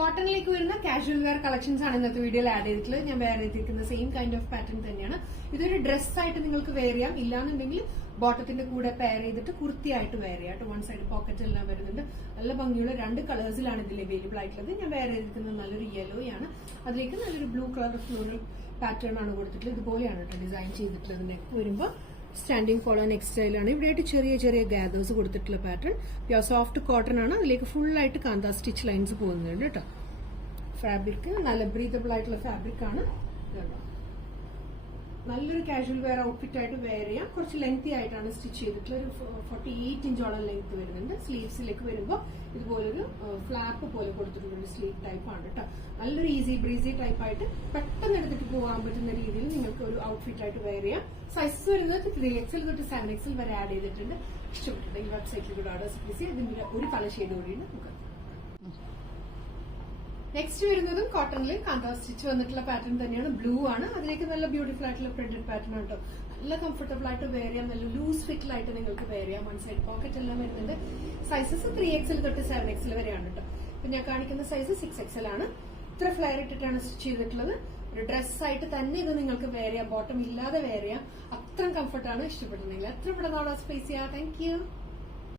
കോട്ടണിലേക്ക് വരുന്ന casual wear collections ആണ് ഇന്നത്തെ വീഡിയോയിൽ ആഡ് ചെയ്തിട്ടുള്ളത്. ഞാൻ വെയർ ചെയ്തിരിക്കുന്ന സെയിം കൈൻഡ് ഓഫ് പാറ്റേൺ തന്നെയാണ്. ഇതൊരു ഡ്രസ് ആയിട്ട് നിങ്ങൾക്ക് വെയർ ചെയ്യാം, ഇല്ലാന്നുണ്ടെങ്കിൽ ബോട്ടത്തിന്റെ കൂടെ പെയർ ചെയ്തിട്ട് കുർത്തിയായിട്ട് വെയർ ചെയ്യാം. വൺ സൈഡ് പോക്കറ്റ് എല്ലാം വരുന്നുണ്ട്. നല്ല ഭംഗിയുള്ള 2 കളേഴ്സിലാണ് ഇതിൽ അവൈലബിൾ ആയിട്ടുള്ളത്. ഞാൻ വെയർ ചെയ്തിരിക്കുന്നത് നല്ലൊരു യെല്ലോ ആണ്, അതിലേക്ക് നല്ലൊരു ബ്ലൂ കളർ ഫ്ലോറൽ പാറ്റേൺ ആണ് കൊടുത്തിട്ടുള്ളത്. ഇതുപോലെയാണ് ഡിസൈൻ ചെയ്തിട്ടുള്ളത്. നെക്ക് വരുമ്പോൾ സ്റ്റാൻഡിംഗ് കോളർ നെക്ക് സ്റ്റൈലാണ്. ഇവിടെയായിട്ട് ചെറിയ ചെറിയ ഗാദേഴ്സ് കൊടുത്തിട്ടുള്ള പാറ്റേൺ. പ്യോർ സോഫ്റ്റ് കോട്ടൺ ആണ്. അതിലേക്ക് ഫുൾ ആയിട്ട് കാന്ത സ്റ്റിച്ച് ലൈൻസ് പോകുന്നുണ്ട് കേട്ടോ. ഫാബ്രിക് നല്ല ബ്രീതബിൾ ആയിട്ടുള്ള ഫാബ്രിക് ആണ്. നല്ലൊരു കാഷ്വൽ വെയർ ഔട്ട്ഫിറ്റ് ആയിട്ട് വെയർ ചെയ്യാം. കുറച്ച് ലെങ്തി ആയിട്ടാണ് സ്റ്റിച്ച് ചെയ്തിട്ടുള്ള ഒരു 48 ഇഞ്ചോളം ലെങ്ത് വരുന്നുണ്ട്. സ്ലീവ്സിലേക്ക് വരുമ്പോൾ ഇതുപോലൊരു ഫ്ലാപ്പ് പോലെ കൊടുത്തിട്ടുള്ള സ്ലീവ് ടൈപ്പ് ആണ് കേട്ടോ. നല്ലൊരു ഈസി ബ്രീസി ടൈപ്പ് ആയിട്ട് പെട്ടെന്ന് എടുത്തിട്ട് പോകാൻ പറ്റുന്ന രീതിയിൽ നിങ്ങൾക്ക് ഒരു ഔട്ട്ഫിറ്റ് ആയിട്ട് വെയർ ചെയ്യാം. സൈസസ് വരുന്നത് 3XL തൊട്ട് 7XL വരെ ആഡ് ചെയ്തിട്ടുണ്ട്. ഇഷ്ടപ്പെട്ടിട്ടുണ്ടെങ്കിൽ വെബ്സൈറ്റിൽ കൂടെ ഓർഡേഴ്സ് പ്ലേസ് ചെയ്യാം. ഇതിന്റെ ഒരു കളർ ഷെയ്ഡ് കൂടിയാണ് നമുക്ക്. നെക്സ്റ്റ് വരുന്നതും കോട്ടണിൽ കാന്ത സ്റ്റിച്ച് വന്നിട്ടുള്ള പാറ്റേൺ തന്നെയാണ്. ബ്ലൂ ആണ്. അതിലേക്ക് നല്ല ബ്യൂട്ടിഫുൾ ആയിട്ടുള്ള പ്രിന്റഡ് പാറ്റേൺ ആണ് കേട്ടോ. നല്ല കംഫർട്ടബിൾ ആയിട്ട് വെയർ ചെയ്യാം. നല്ല ലൂസ് ഫിറ്റിലായിട്ട് നിങ്ങൾക്ക് വെയർ ചെയ്യാം. വൺ സൈഡ് പോക്കറ്റ് എല്ലാം വരുന്നുണ്ട്. സൈസസ് 3XL തൊട്ട് 7XL വരെയാണ് കേട്ടോ. ഇപ്പൊ ഞാൻ കാണിക്കുന്ന സൈസ് 6XL ആണ്. ഇത്ര ഫ്ലെയർ ഇട്ടിട്ടാണ് സ്റ്റിച്ച് ചെയ്തിട്ടുള്ളത്. ഒരു ഡ്രസ് ആയിട്ട് തന്നെ ഇത് നിങ്ങൾക്ക് വെയർ ചെയ്യാം. ബോട്ടം ഇല്ലാതെ വെയർ ചെയ്യാം. അത്രയും കംഫർട്ടാണ്. ഇഷ്ടപ്പെടുന്നെങ്കിൽ എത്ര പെട്ടെന്ന് ഓർഡർ സ്പേസ് ചെയ്യാം. Thank you.